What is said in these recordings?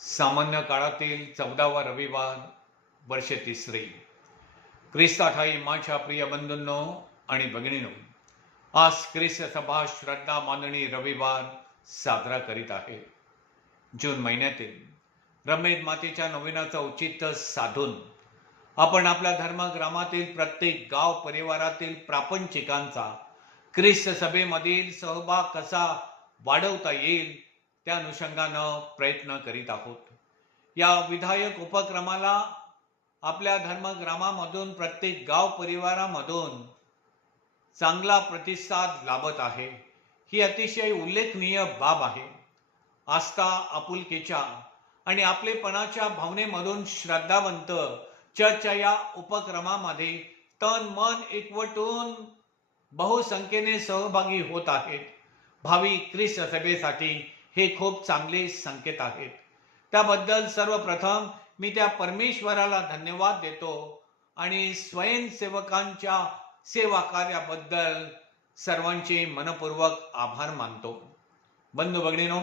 सामान्य काळातील चौदावा रविवार वर्ष तिसरी. ख्रिस्ताठाई माझ्या प्रिय बंधूंनो आणि भगिनीनो आज ख्रिस्त सभा श्रद्धा मानणी रविवार साजरा करीत आहे. जून महिन्यातील रमेद मातेच्या नवीनाचं औचित्य साधून आपण आपल्या धर्मग्रामातील प्रत्येक गाव परिवारातील प्रापंचिकांचा ख्रिस्त सभेमधील सहभाग कसा वाढवता येईल त्या अनुषंगानं प्रयत्न करीत आहोत. या विधायक उपक्रमाला आपल्या धर्मग्रामामधून प्रत्येक गाव परिवारामधून चांगला प्रतिसाद लाभत आहे. ही अतिशय उल्लेखनीय बाब आहे. आस्था आपुलकीच्या आणि आपलेपणाच्या भावनेमधून श्रद्धावंत चर्चच्या या उपक्रमामध्ये तन मन एकवटून बहुसंख्येने सहभागी होत आहेत. भावी ख्रिस्त सभेसाठी हे खूप चांगले संकेत आहेत. त्याबद्दल सर्वप्रथम मी त्या परमेश्वराला धन्यवाद देतो आणि स्वयंसेवकांच्या सेवा कार्याबद्दल सर्वांचे मनपूर्वक आभार मानतो. बंधू भगिनीनो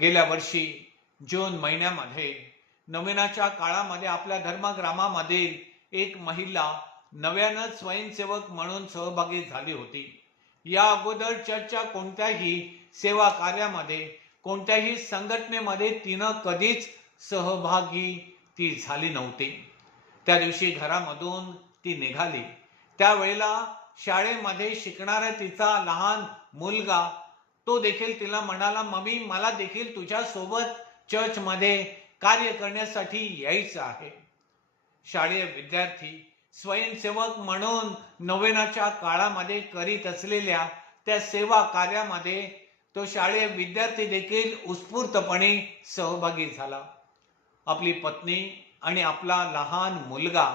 गेल्या वर्षी जून महिन्यामध्ये नवीनाच्या काळामध्ये आपल्या धर्मग्रामामध्ये एक महिला नव्यानं स्वयंसेवक म्हणून सहभागी झाली होती. या अगोदर चर्चच्या कोणत्याही सेवा कार्यामध्ये कोणत्याही संघटनेमध्ये तिनं कधीच सहभागी ती झाली नव्हती. त्या दिवशी घरामधून ती निघाली. त्यावेळेला शाळेमध्ये शिकणारा तिचा लहान मुलगा तो देखील तिला म्हणाला मम्मी मला देखील तुझ्या सोबत चर्चमध्ये कार्य करण्यासाठी यायचं आहे. शाळेय विद्यार्थी स्वयंसेवक म्हणून नोवेनाच्या काळामध्ये करीत असलेल्या त्या सेवा कार्यामध्ये तो शाळेय विद्यार्थी देखील उत्स्फूर्तपणे सहभागी झाला. आपली पत्नी आणि आपला लहान मुलगा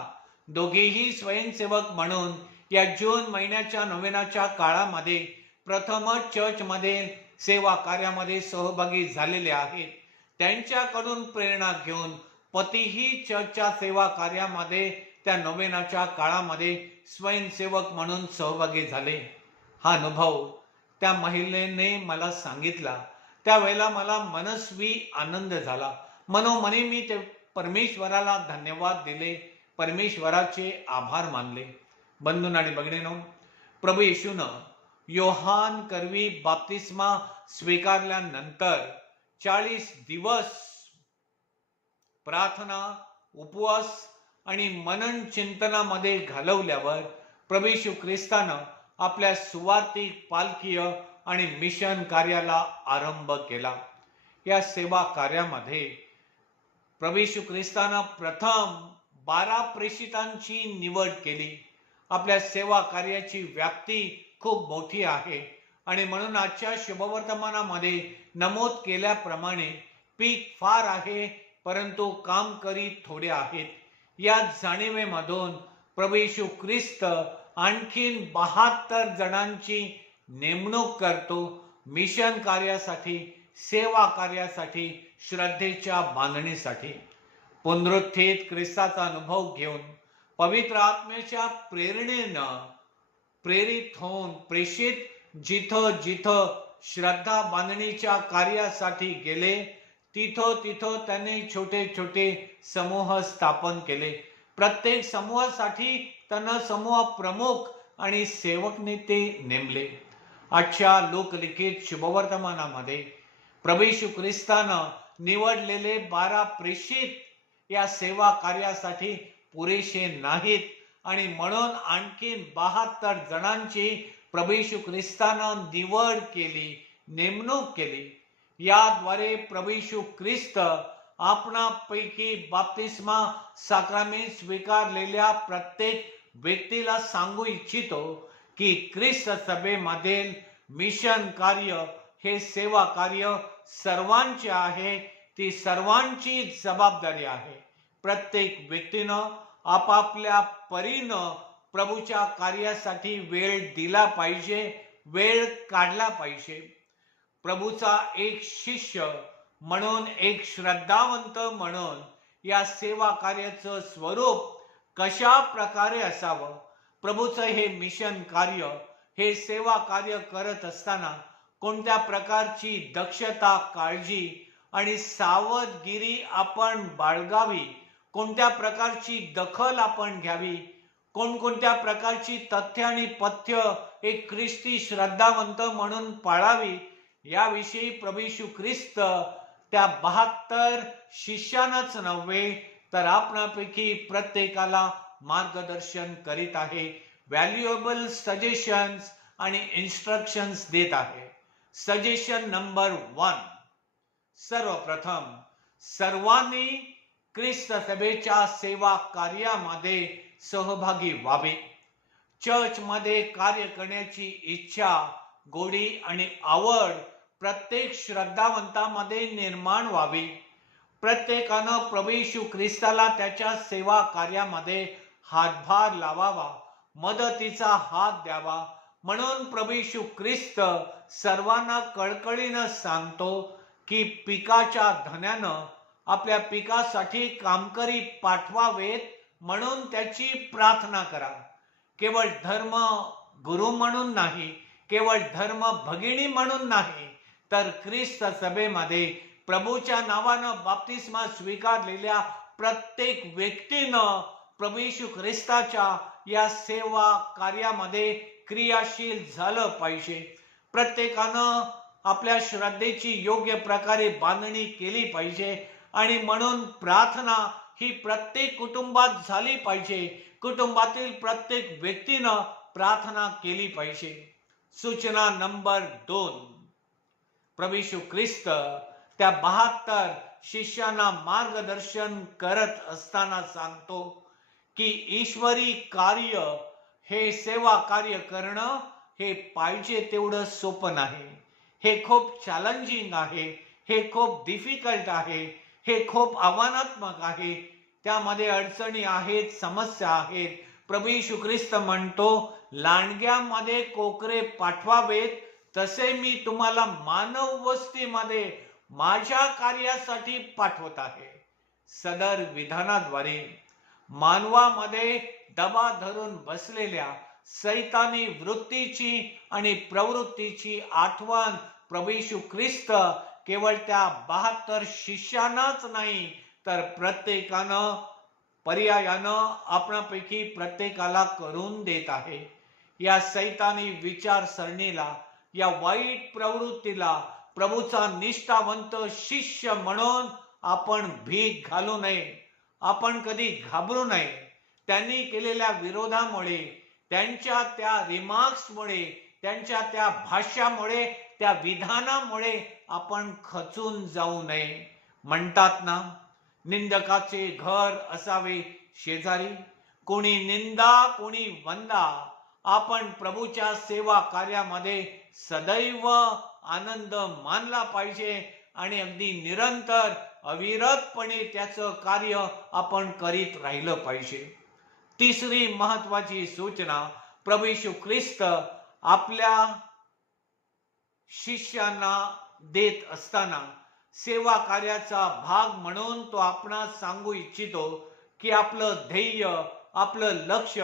दोघेही स्वयंसेवक म्हणून या जून महिन्याच्या नवेनाच्या काळामध्ये प्रथमच चर्चमध्ये सेवा कार्यामध्ये सहभागी झालेले आहेत. त्यांच्याकडून प्रेरणा घेऊन पतीही चर्चच्या सेवा कार्यामध्ये त्या नोवेनाच्या काळामध्ये स्वयंसेवक म्हणून सहभागी झाले. हा अनुभव त्या महिलेने मला सांगितला. त्यावेळेला मला मनस्वी आनंद झाला. मनोमनी मी ते परमेश्वराला धन्यवाद दिले. परमेश्वराचे आभार मानले. बंधून आणि बघणेनो प्रभू येशूनं योहान करवी बाप्तिस्मा स्वीकारल्यानंतर चाळीस दिवस प्रार्थना उपवास आणि मनन चिंतनामध्ये घालवल्यावर प्रभू ख्रिस्तानं आपल्या सुवार्थिक पालखीय आणि मिशन कार्याला आरंभ केला. या सेवा कार्यामध्ये प्रभेशू ख्रिस्तानं प्रथम बारा प्रेषितांची निवड केली. आपल्या सेवा कार्याची व्याप्ती खूप मोठी आहे आणि म्हणून आजच्या शुभवर्तमानामध्ये नमूद केल्याप्रमाणे पीक फार आहे परंतु काम करीत थोडे आहेत. या जाणीवेमधून प्रभेशू ख्रिस्त आणखीन बहात्तर जणांची नेमणूक करतो. मिशन कार्यासाठी सेवा कार्यासाठी श्रद्धेच्या बांधणीसाठी पुनरुत्थित ख्रिस्ताचा अनुभव घेऊन पवित्र आत्म्याच्या प्रेरणेनं प्रेरित होऊन प्रेषित जिथं जिथं श्रद्धा बांधणीच्या कार्यासाठी गेले तिथं तिथं त्यांनी छोटे छोटे समूह स्थापन केले. प्रत्येक समूहासाठी त्यांना समूह प्रमुख आणि सेवक नेते नेमले. आजच्या लोकलिखित शुभवर्तमानामध्ये प्रभू ख्रिस्तानं निवडलेले बारा प्रेषित या सेवा कार्यासाठी पुरेसे नाहीत आणि म्हणून आणखीन बहात्तर जणांची प्रभू ख्रिस्तानं निवड केली नेमणूक केली. याद्वारे प्रभेशू ख्रिस्त आपणापैकी बाप्तिस्मा साक्रामेंट स्वीकारलेल्या प्रत्येक व्यक्तीला सांगू इच्छितो की ख्रिस्त सभेमधील मिशन कार्य हे सेवा कार्य सर्वांचे आहे ती सर्वांची जबाबदारी आहे. प्रत्येक व्यक्तीनं आपापल्या परीनं प्रभूच्या कार्यासाठी वेळ दिला पाहिजे वेळ काढला पाहिजे. प्रभूचा एक शिष्य म्हणून एक श्रद्धावंत म्हणून या सेवा कार्याचं स्वरूप कशा प्रकारे असावं? प्रभूचं हे मिशन कार्य हे सेवा कार्य करत असताना कोणत्या प्रकारची दक्षता काळजी आणि सावधगिरी आपण बाळगावी? कोणत्या प्रकारची दखल आपण घ्यावी? कोणकोणत्या प्रकारची तथ्य आणि पथ्य एक ख्रिस्ती श्रद्धावंत म्हणून पाळावी? याविषयी प्रभू ख्रिस्त त्या बहात्तर शिष्यानच नव्हे तर आपणापैकी प्रत्येकाला मार्गदर्शन करीत आहे व्हॅल्युएबल सजेशन्स आणि इन्स्ट्रक्शन्स देत आहे. सजेशन नंबर वन सर्वप्रथम सर्वांनी ख्रिस्त सभेच्या सेवा कार्यामध्ये सहभागी व्हावे. चर्चमध्ये कार्य करण्याची इच्छा गोडी आणि आवड प्रत्येक श्रद्धावंतामध्ये निर्माण व्हावी. प्रत्येकानं प्रभू येशू ख्रिस्ताला त्याच्या सेवा कार्यामध्ये हातभार लावावा मदतीचा हात द्यावा. म्हणून प्रभू येशू ख्रिस्त सर्वांना कळकळीनं सांगतो की पिकाच्या धन्यानं आपल्या पिकासाठी कामकरी पाठवावेत म्हणून त्याची प्रार्थना करा. केवळ धर्म गुरु म्हणून नाही केवळ धर्म भगिनी म्हणून नाही तर ख्रिस्त सभेमध्ये प्रभूच्या नावानं बाप्तिस्मा स्वीकारलेल्या प्रत्येक व्यक्तीनं प्रभू येशू ख्रिस्ताच्या या सेवा कार्यामध्ये क्रियाशील झालं पाहिजे. प्रत्येकानं आपल्या श्रद्धेची योग्य प्रकारे बांधणी केली पाहिजे आणि म्हणून प्रार्थना ही प्रत्येक कुटुंबात झाली पाहिजे. कुटुंबातील प्रत्येक व्यक्तीनं प्रार्थना केली पाहिजे. सूचना नंबर दोन. प्रभू ख्रिस्त त्या बहात्तर शिष्यांना मार्गदर्शन करत असताना सांगतो की ईश्वरी कार्य हे सेवा कार्य करणं हे पाहिजे तेवढं सोपं नाही. हे खूप चॅलेंजिंग आहे. हे खूप डिफिकल्ट आहे. हे खूप आव्हानात्मक आहे. त्यामध्ये अडचणी आहेत समस्या आहेत. प्रभू यशू ख्रिस्त म्हणतो लांडग्यामध्ये कोकरे पाठवावेत तसे मी तुम्हाला मानव वस्तीमध्ये माझ्या कार्यासाठी पाठवत आहे. सदर विधानाद्वारे मानवामध्ये दबा धरून बसलेल्या सैतानी वृत्तीची आणि प्रवृत्तीची आठवण प्रभेशू ख्रिस्त केवळ त्या बहात्तर शिष्यांनाच नाही तर प्रत्येकानं पर्यायानं आपणापैकी प्रत्येकाला करून देत आहे. या सैतानी विचारसरणीला या वाईट प्रवृत्तीला प्रभूचा निष्ठावंत शिष्य म्हणून आपण भीक घालू नये. आपण कधी घाबरू नये. त्यांनी केलेल्या विरोधामुळे त्यांच्या त्या रिमार्क्समुळे त्यांच्या त्या भाष्यामुळे त्या विधानामुळे आपण खचून जाऊ नये. म्हणतात ना निंदकाचे घर असावे शेजारी. कोणी निंदा कोणी वंदा. आपण प्रभूच्या सेवा कार्यामध्ये सदैव आनंद मानला पाहिजे आणि अगदी निरंतर अविरतपणे त्याचं कार्य आपण करीत राहिलं पाहिजे. तिसरी महत्वाची सूचना प्रभू येशू ख्रिस्त आपल्या शिष्यांना देत असताना सेवा कार्याचा भाग म्हणून तो आपणास सांगू इच्छितो की आपलं ध्येय आपलं लक्ष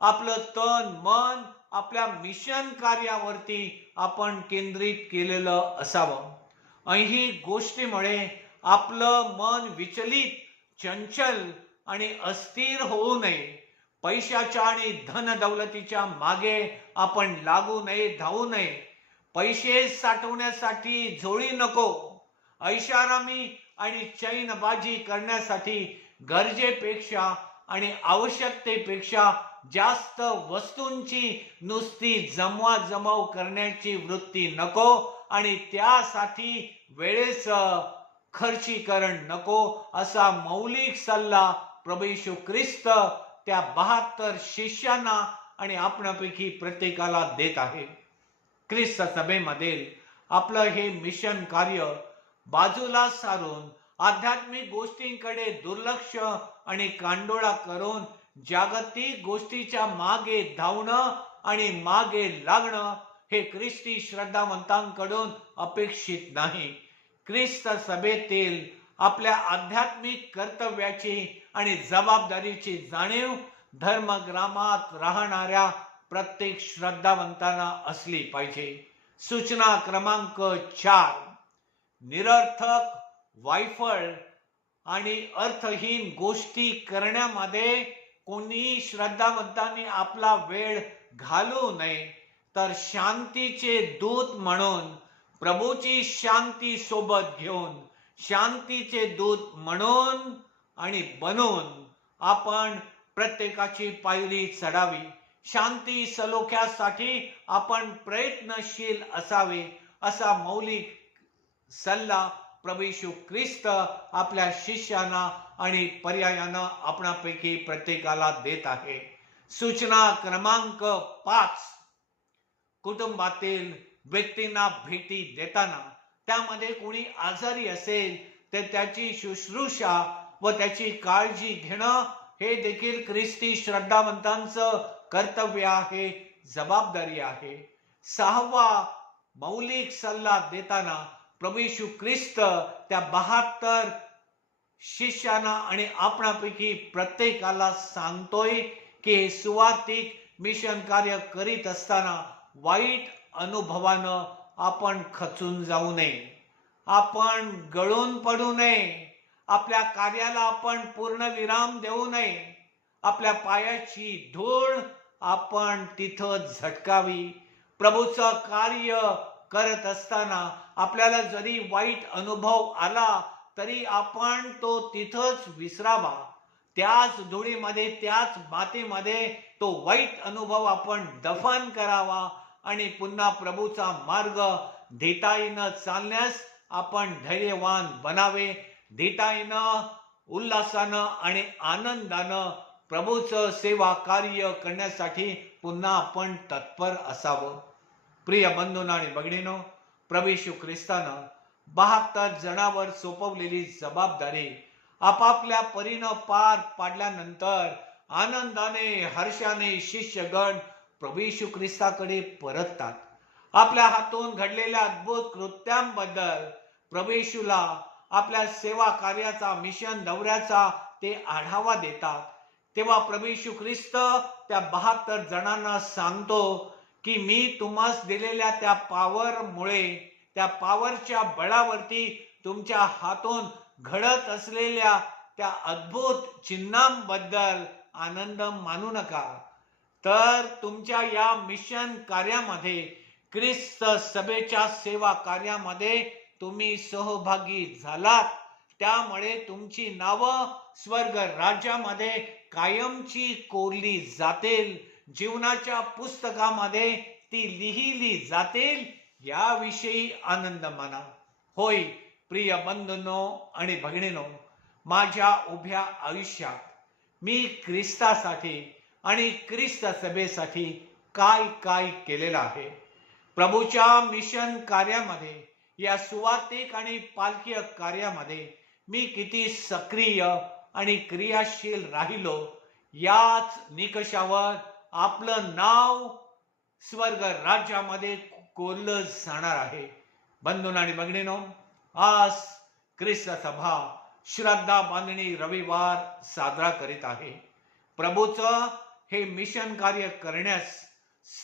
आपलं तन मन आपल्या मिशन कार्यावरती आपण केंद्रित केलेलं असावं. ही गोष्टीमुळे आपलं मन विचलित चंचल आणि अस्थिर होऊ नये. पैशाच्या आणि धन दौलतीच्या मागे आपण लागू नये धावू नये. पैसे साठवण्यासाठी झोळी नको. ऐशारामी आणि चैनबाजी करण्यासाठी गरजेपेक्षा आणि आवश्यकतेपेक्षा जास्त वस्तूंची नुसती जमवा जमाव करण्याची वृत्ती नको आणि त्यासाठी वेळेच खर्चीकरण नको असा मौलिक सल्ला प्रभेशू ख्रिस्त त्या बहात्तर शिष्यांना आणि आपणापैकी प्रत्येकाला देत आहे. ख्रिस्त सभेमध्ये आपलं हे मिशन कार्य बाजूला सारून आध्यात्मिक गोष्टींकडे दुर्लक्ष आणि कांडोळा करून जागतिक गोष्टीच्या मागे धावणं आणि मागे लागणं हे ख्रिस्ती श्रद्धावंतांकडून अपेक्षित नाही. ख्रिस्त सभेतील आपल्या आध्यात्मिक कर्तव्याची आणि जबाबदारीची जाणीव धर्मग्रामात राहणाऱ्या प्रत्येक श्रद्धावंतांना असली पाहिजे. सूचना क्रमांक चार. निरर्थक वायफळ आणि अर्थहीन गोष्टी करण्यामध्ये कोणी श्रद्धावंतांनी आपला वेळ घालू नये तर शांतीचे दूत म्हणून प्रभूची शांती सोबत घेऊन शांतीचे दूत म्हणून आणि बनून आपण प्रत्येकाची पायरी चढावी. शांती सलोख्यासाठी आपण प्रयत्नशील असावे असा मौलिक सल्ला प्रभू ख्रिस्त आपल्या शिष्यांना आणि पर्यायानं आपणापैकी प्रत्येकाला देत आहे. सूचना क्रमांक पाच. कुटुंबातील व्यक्तींना भेटी देताना त्यामध्ये कोणी आजारी असेल तर त्याची शुश्रूषा व त्याची काळजी घेणं हे देखील ख्रिस्ती श्रद्धावंतांचं कर्तव्य आहे जबाबदारी आहे. सहावा मौलिक सल्ला देताना प्रभू ख्रिस्त त्या बहात्तर शिष्यांना आणि आपणापैकी प्रत्येकाला सांगतोय की हे सुवार्थिक मिशन कार्य करीत असताना वाईट अनुभवानं आपण खचून जाऊ नये. आपण गळून पडू नये. आपल्या कार्याला आपण पूर्ण विराम देऊ नये. आपल्या पायाची धूळ आपण तिथं झटकावी. प्रभूचं कार्य करत असताना आपल्याला जरी वाईट अनुभव आला तरी आपण तो तिथंच विसरावा. त्याच धुळीमध्ये त्याच मातीमध्ये तो वाईट अनुभव आपण दफन करावा आणि पुन्हा प्रभूचा मार्ग धीटाईनं चालण्यास आपण धैर्यवान बनावे. धीटाईनं उल्हासानं आणि आनंदानं प्रभूचं सेवा कार्य करण्यासाठी पुन्हा आपण तत्पर असावं. प्रिय बंधून आणि भगिनीनो प्रभू ख्रिस्तानं बहात्तर जणावर सोपवलेली जबाबदारी आपापल्या परीनं पार पाडल्यानंतर आनंदाने हर्षाने शिष्यगण प्रभू येशू ख्रिस्ताकडे परततात. आपल्या हातून घडलेल्या अद्भुत कृत्यांबद्दल प्रभू येशूला आपल्या सेवा कार्याचा मिशन दौऱ्याचा ते आढावा देतात. तेव्हा प्रभू येशू ख्रिस्त त्या बहात्तर जणांना सांगतो की मी तुम्हास दिलेल्या त्या पावरमुळे त्या पावरच्या बळावरती तुमच्या हातून घडत असलेल्या त्या अद्भुत चिन्हांबद्दल आनंद मानू नका. तर तुमच्या या मिशन कार्यामध्ये ख्रिस्त सभेच्या सेवा कार्यामध्ये तुम्ही सहभागी झालात. त्यामुळे तुमची नावं स्वर्ग राज्यामध्ये कायमची कोरली जातील. जीवनाच्या पुस्तकामध्ये ती लिहिली जातील. याविषयी आनंद माना. होय प्रिय बंधूंनो आणि भगिनीनो माझ्या उभ्या आयुष्यात मी ख्रिस्तासाठी आणि ख्रिस्त सभेसाठी काय काय केलेलं आहे? प्रभूच्या मिशन कार्यामध्ये या सुवातिक आणि पालकीय कार्यामध्ये मी किती सक्रिय आणि क्रियाशील राहिलो याच निकषावर आपलं नाव स्वर्ग राज्यामध्ये कोरलं जाणार आहे. बंधून आणि भगिनीनो आज ख्रिस्त सभा श्रद्धा बांधणी रविवार साजरा करीत आहे. प्रभूचं हे मिशन कार्य करण्यास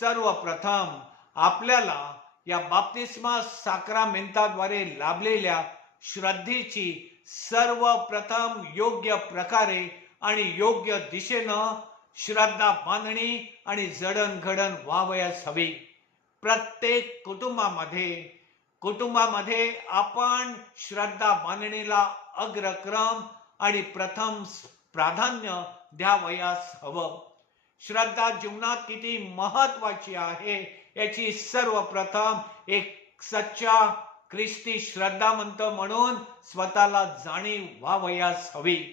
सर्वप्रथम आपल्याला या बाप्तिस्मा साक्रामेंताद्वारे लाभलेल्या श्रद्धेची सर्वप्रथम योग्य प्रकारे आणि योग्य दिशेनं श्रद्धा बांधणी आणि जडणघडण व्हावयास हवी. प्रत्येक कुटुंबामध्ये कुटुंबामध्ये आपण श्रद्धा बांधणीला अग्रक्रम आणि प्रथम प्राधान्य द्यावयास हवं. श्रद्धा जीवनात किती महत्वाची आहे याची सर्वप्रथम एक सच्चा ख्रिस्ती श्रद्धावंत म्हणून स्वतःला जाणीव व्हावयास हवी.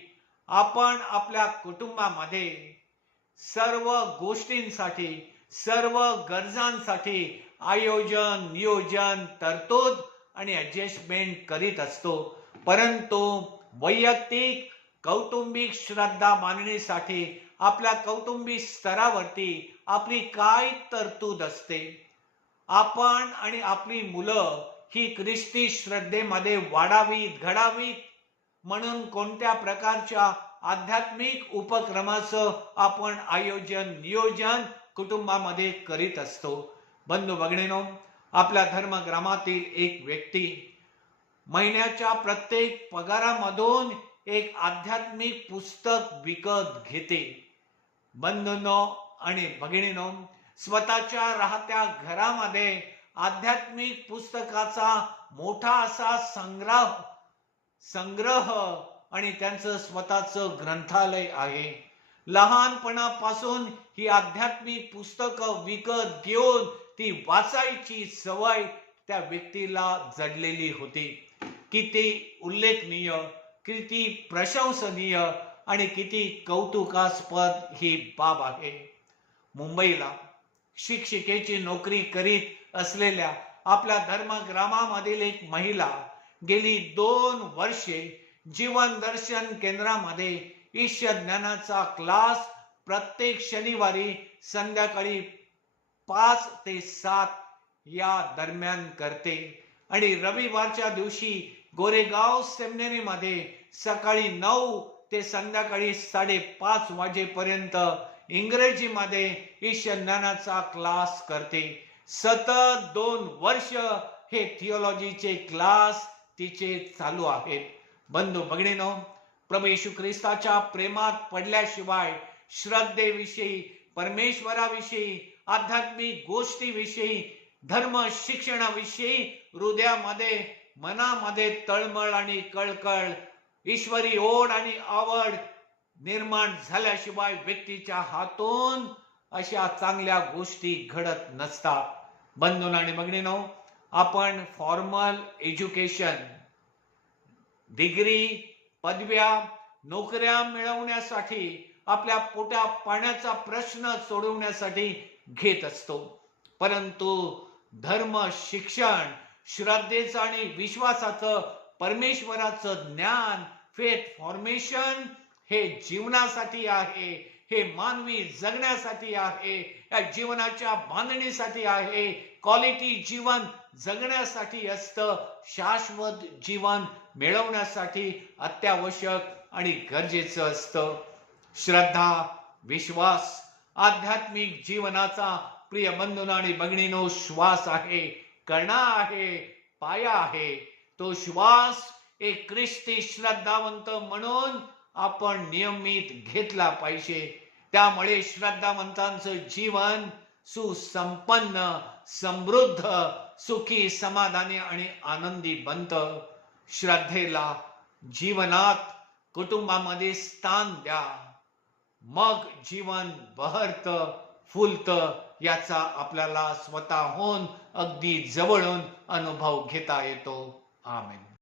आपण आपल्या कुटुंबामध्ये सर्व गोष्टींसाठी सर्व गरजांसाठी आयोजन नियोजन तरतूद आणि ॲडजस्टमेंट करीत असतो. परंतु वैयक्तिक कौटुंबिक श्रद्धा मानणीसाठी आपल्या कौटुंबिक स्तरावरती आपली काय तरतूद असते? आपण आणि आपली मुलं ही ख्रिस्ती श्रद्धेमध्ये वाढावीत घडावीत? म्हणून कोणत्या प्रकारच्या आध्यात्मिक उपक्रमाचं आपण आयोजन नियोजन कुटुंबामध्ये करीत असतो. बंधू भगिनीनो आपल्या धर्मग्रामातील एक व्यक्ती महिन्याच्या प्रत्येक पगारामधून एक आध्यात्मिक पुस्तक विकत घेते. बंधूंनो आणि भगिनीनो स्वतःच्या राहत्या घरामध्ये आध्यात्मिक पुस्तकाचा मोठा असा संग्रह संग्रह आणि त्यांचं स्वतःचं ग्रंथालय आहे. लहानपणापासून ही आध्यात्मिक पुस्तकं विकत घेऊन ती वाचायची सवय त्या व्यक्तीला जडलेली होती. किती उल्लेखनीय किती प्रशंसनीय आणि किती कौतुकास्पद ही बाब आहे. मुंबईला शिक्षिकेची नोकरी करीत असलेल्या आपल्या धर्मग्रामामधील एक महिला गेली दोन वर्षे जीवन दर्शन केंद्रामध्ये ईश्वर ज्ञानाचा क्लास प्रत्येक शनिवारी संध्याकाळी पाच ते सात या दरम्यान करते. आणि रविवारच्या दिवशी गोरेगाव सेमिनरीमध्ये सकाळी नऊ ते संध्याकाळी साडेपाच वाजेपर्यंत इंग्रजीमध्ये ईश्वर ज्ञानाचा क्लास करते. सतत दोन वर्ष हे थिओलॉजीचे क्लास तिचे चालू आहेत. बंधू भगिनीनो प्रभू येशू ख्रिस्ताच्या प्रेमात पडल्याशिवाय श्रद्धेविषयी परमेश्वराविषयी आध्यात्मिक गोष्टीविषयी धर्म शिक्षणाविषयी हृदयामध्ये मनामध्ये तळमळ आणि कळकळ ईश्वरी ओढ आणि आवड निर्माण झाल्याशिवाय व्यक्तीच्या हातून अशा चांगल्या गोष्टी घडत नसतात. बंधून आणि भगिनीनो आपण फॉर्मल एज्युकेशन डिग्री पदव्या नोकऱ्या मिळवण्यासाठी आपल्या पोट्या पाण्याचा प्रश्न सोडवण्यासाठी घेत असतो. परंतु धर्म शिक्षण श्रद्धेचं आणि विश्वासाचं परमेश्वराचं ज्ञान फेथ फॉर्मेशन हे जीवनासाठी आहे हे मानवी जगण्यासाठी आहे या जीवनाच्या बांधणीसाठी आहे. क्वालिटी जीवन जगण्यासाठी असतं शाश्वत जीवन मिळवण्यासाठी अत्यावश्यक आणि गरजेचं असतं. श्रद्धा विश्वास आध्यात्मिक जीवनाचा प्रिय बंधून आणि भगिनीनो श्वास आहे कणा आहे पाया आहे. तो श्वास एक ख्रिस्ती श्रद्धावंत म्हणून आपण नियमित घेतला पाहिजे. त्यामुळे श्रद्धावंतांचं जीवन सुसंपन्न समृद्ध सुखी समाधानी आणि आनंदी बनत श्रद्धेला जीवनात कुटुंबामध्ये स्थान द्या. मग जीवन बहरत फुलत याचा आपल्याला स्वतःहून अगदी जवळून अनुभव घेता येतो. आमेन.